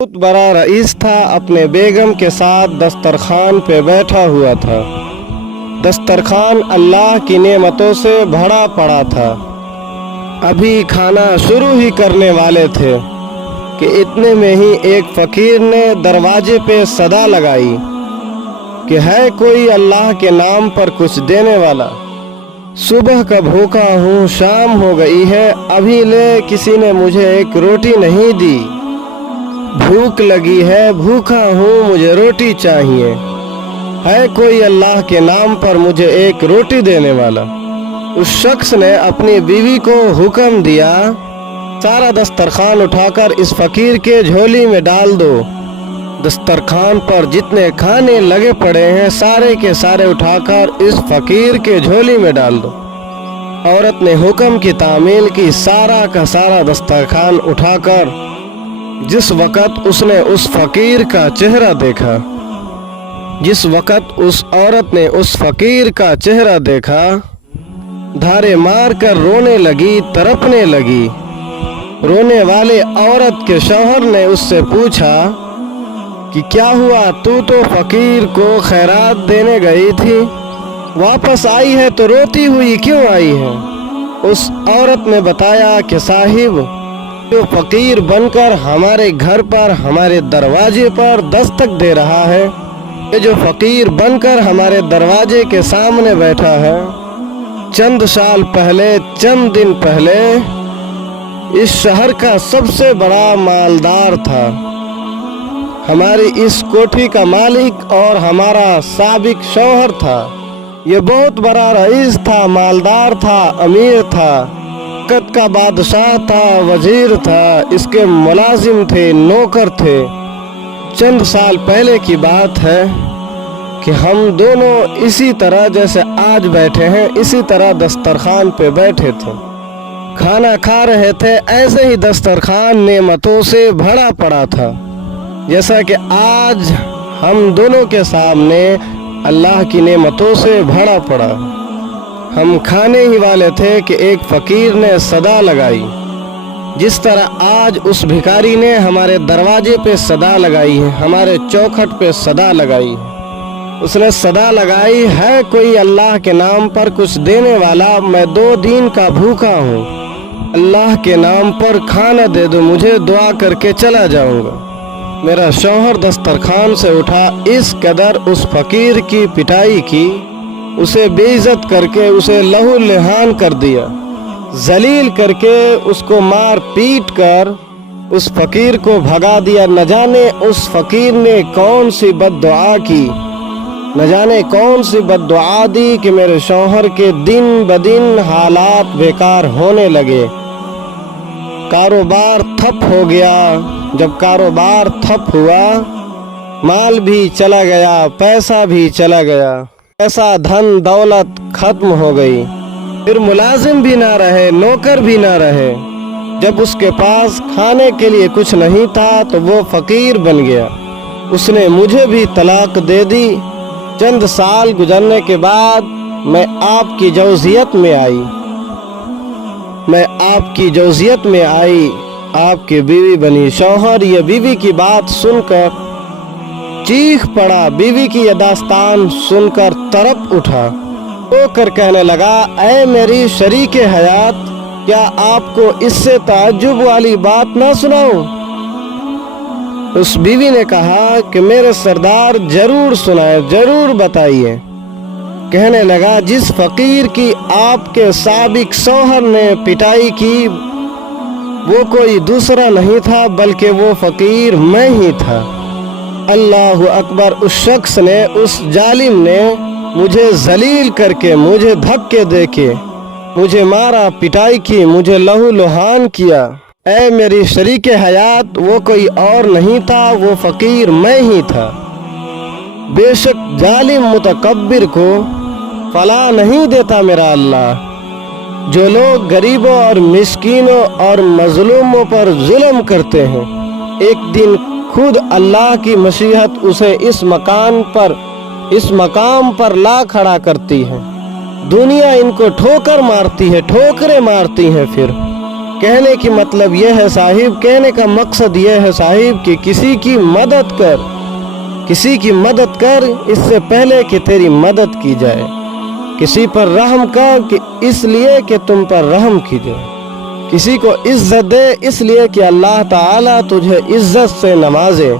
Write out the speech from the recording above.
बहुत बड़ा रईस था, अपने बेगम के साथ दस्तरखान पे बैठा हुआ था। दस्तरखान अल्लाह की नेमतों से भरा पड़ा था। अभी खाना शुरू ही करने वाले थे कि इतने में ही एक फ़कीर ने दरवाजे पे सदा लगाई कि है कोई अल्लाह के नाम पर कुछ देने वाला। सुबह का भूखा हूँ, शाम हो गई है, अभी ले किसी ने मुझे एक रोटी नहीं दी। भूख लगी है, भूखा हूँ, मुझे रोटी चाहिए। है कोई अल्लाह के नाम पर मुझे एक रोटी देने वाला। उस शख्स ने अपनी बीवी को हुक्म दिया, सारा दस्तरखान उठाकर इस फ़कीर के झोली में डाल दो। दस्तरखान पर जितने खाने लगे पड़े हैं सारे के सारे उठाकर इस फ़कीर के झोली में डाल दो। औरत ने हुक्म की तामील की, सारा का सारा दस्तरखान उठाकर जिस वक़्त उसने उस फ़कीर का चेहरा देखा, जिस वक़्त उस औरत ने उस फ़कीर का चेहरा देखा, धारे मार कर रोने लगी, तड़पने लगी। रोने वाले औरत के शौहर ने उससे पूछा कि क्या हुआ, तू तो फ़कीर को खैरात देने गई थी, वापस आई है तो रोती हुई क्यों आई है? उस औरत ने बताया कि साहिब, जो फ़कीर बनकर हमारे घर पर, हमारे दरवाजे पर दस्तक दे रहा है, ये जो फ़कीर बनकर हमारे दरवाजे के सामने बैठा है, चंद साल पहले, चंद दिन पहले इस शहर का सबसे बड़ा मालदार था। हमारी इस कोठी का मालिक और हमारा साबिक शौहर था। ये बहुत बड़ा रईस था, मालदार था, अमीर था, वक़्त का बादशाह था, वजीर था, इसके मुलाजिम थे, नौकर थे। चंद साल पहले की बात है कि हम दोनों इसी तरह जैसे आज बैठे हैं, इसी तरह दस्तरखान पे बैठे थे, खाना खा रहे थे। ऐसे ही दस्तरखान नेमतों से भरा पड़ा था जैसा कि आज हम दोनों के सामने अल्लाह की नेमतों से भरा पड़ा। हम खाने ही वाले थे कि एक फ़कीर ने सदा लगाई, जिस तरह आज उस भिखारी ने हमारे दरवाजे पे सदा लगाई है, हमारे चौखट पे सदा लगाई है। उसने सदा लगाई, है कोई अल्लाह के नाम पर कुछ देने वाला, मैं 2 दिन का भूखा हूँ, अल्लाह के नाम पर खाना दे दो, मुझे दुआ करके चला जाऊँगा। मेरा शौहर दस्तरखान से उठा, इस कदर उस फ़कीर की पिटाई की, उसे बेइज्जत करके उसे लहू लुहान कर दिया, जलील करके उसको मार पीट कर उस फ़कीर को भगा दिया। न जाने उस फ़कीर ने कौन सी बद्दुआ की, न जाने कौन सी बद्दुआ दी कि मेरे शौहर के दिन ब दिन हालात बेकार होने लगे, कारोबार ठप हो गया। जब कारोबार ठप हुआ, माल भी चला गया, पैसा भी चला गया, पैसा धन दौलत खत्म हो गई। फिर मुलाजिम भी ना रहे, नौकर भी ना रहे। जब उसके पास खाने के लिए कुछ नहीं था तो वो फ़कीर बन गया। उसने मुझे भी तलाक दे दी। चंद साल गुजरने के बाद मैं आपकी जौजियत में आई, मैं आपकी जौजियत में आई, आपकी बीवी बनी। शौहर ये बीवी की बात सुनकर चीख पड़ा, बीवी की ये दास्तान सुनकर तड़प उठा, रो कर कहने लगा, ऐ मेरी शरीके हयात, क्या आपको इससे ताज्जुब वाली बात ना सुनाऊं? उस बीवी ने कहा कि मेरे सरदार जरूर सुनाए, जरूर बताइए। कहने लगा, जिस फ़कीर की आपके साबिक शौहर ने पिटाई की, वो कोई दूसरा नहीं था बल्कि वो फ़कीर मैं ही था। अल्लाहु अकबर। उस शख्स ने, उस जालिम ने मुझे जलील करके, मुझे धक्के देके मुझे मारा, पिटाई की, मुझे लहू लुहान किया। ऐ मेरी शरीके हयात, वो कोई और नहीं था, वो फ़कीर मैं ही था। बेशक जालिम मुतकब्बिर को फला नहीं देता मेरा अल्लाह। जो लोग गरीबों और मिस्कीनों और मजलूमों पर जुल्म करते हैं, एक दिन खुद अल्लाह की मशीहत उसे इस मकाम पर ला खड़ा करती है। दुनिया इनको ठोकर मारती है, ठोकरें मारती है, फिर کہنے کی مطلب یہ ہے صاحب، کہنے کا مقصد یہ ہے صاحب کہ کسی کی مدد کر، کسی کی مدد کر اس سے پہلے کہ تیری مدد کی جائے، کسی پر رحم کر کہ اس لیے کہ تم پر رحم کی جائے، کسی کو عزت دے اس لیے کہ اللہ تعالیٰ تجھے عزت سے نوازے،